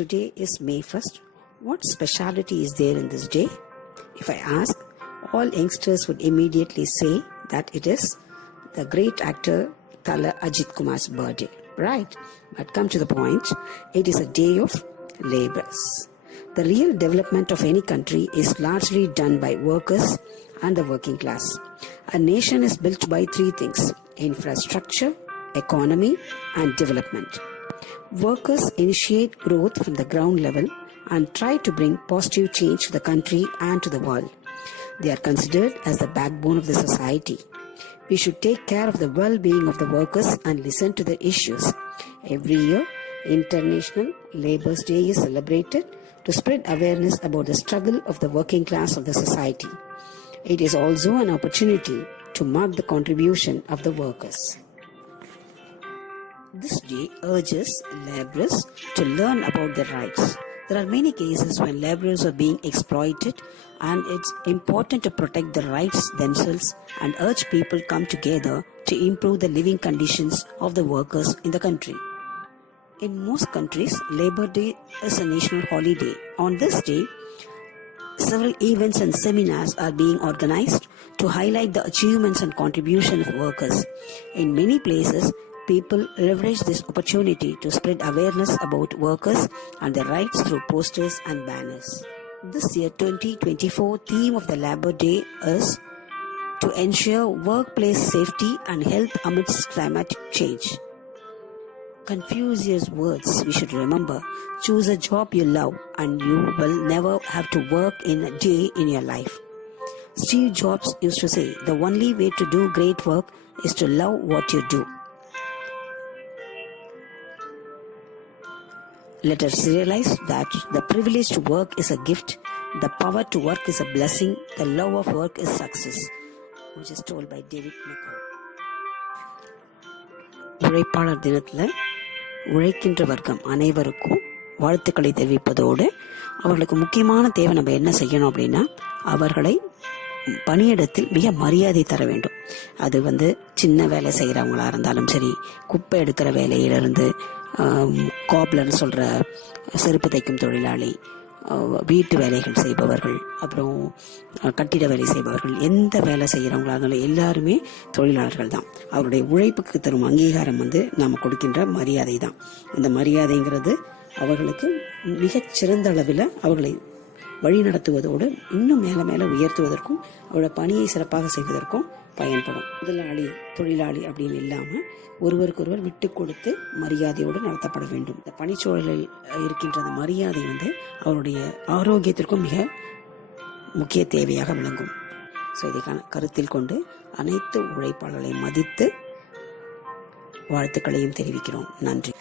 today is May 1st. What speciality is there in this day? If I ask, all youngsters would immediately say that it is the great actor Tala Ajit Kumar's birthday, right? But come to the point, it is a day of laborers. The real development of any country is largely done by workers and the working class. A nation is built by three things infrastructure, economy, and development. Workers initiate growth from the ground level and try to bring positive change to the country and to the world. They are considered as the backbone of the society. We should take care of the well being of the workers and listen to their issues. Every year, International Labour's Day is celebrated to spread awareness about the struggle of the working class of the society. It is also an opportunity to mark the contribution of the workers. This day urges laborers to learn about their rights. There are many cases when laborers are being exploited and it's important to protect the rights themselves and urge people come together to improve the living conditions of the workers in the country. In most countries, Labor Day is a national holiday. On this day, several events and seminars are being organized to highlight the achievements and contribution of workers. In many places, people leverage this opportunity to spread awareness about workers and their rights through posters and banners. This year 2024 theme of the Labor Day is to ensure workplace safety and health amidst climate change. Confucius' words we should remember choose a job you love and you will never have to work in a day in your life. Steve Jobs used to say the only way to do great work is to love what you do. Let us realize that the privilege to work is a gift, the power to work is a blessing, the love of work is success, which is told by David McCall. உழைப்பாளர் தினத்தில் உழைக்கின்ற வர்க்கம் அனைவருக்கும் வாழ்த்துக்களை தெரிவிப்பதோடு அவர்களுக்கு முக்கியமான தேவை நம்ம என்ன செய்யணும் அப்படின்னா அவர்களை பணியிடத்தில் மிக மரியாதை தர வேண்டும் அது வந்து சின்ன வேலை செய்கிறவங்களா இருந்தாலும் சரி குப்பை எடுக்கிற வேலையிலிருந்து காப்லர்னு சொல்கிற செருப்பு தைக்கும் தொழிலாளி வீட்டு வேலைகள் செய்பவர்கள் அப்புறம் கட்டிட வேலை செய்பவர்கள் எந்த வேலை செய்கிறவங்களாக இருந்தாலும் எல்லாருமே தொழிலாளர்கள் தான். அவருடைய உழைப்புக்கு தரும் அங்கீகாரம் வந்து நாம் கொடுக்கின்ற மரியாதை தான். அந்த மரியாதைங்கிறது அவர்களுக்கு மிகச்சிறந்த அளவில் அவர்களை வழி நடத்துவதோடு இன்னும் மேலே மேலே உயர்த்துவதற்கும் அவரோட பணியை சிறப்பாக செய்வதற்கும் பயன்படும். முதலாளி தொழிலாளி அப்படின்னு இல்லாமல் ஒருவருக்கொருவர் விட்டு கொடுத்து மரியாதையோடு நடத்தப்பட வேண்டும். இந்த பணிச்சூழலில் இருக்கின்ற அந்த மரியாதை வந்து அவருடைய ஆரோக்கியத்திற்கும் மிக முக்கிய தேவையாக விளங்கும். ஸோ இதை கருத்தில் கொண்டு அனைத்து உழைப்பாளர்களை மதித்து வாழ்த்துக்களையும் தெரிவிக்கிறோம். நன்றி.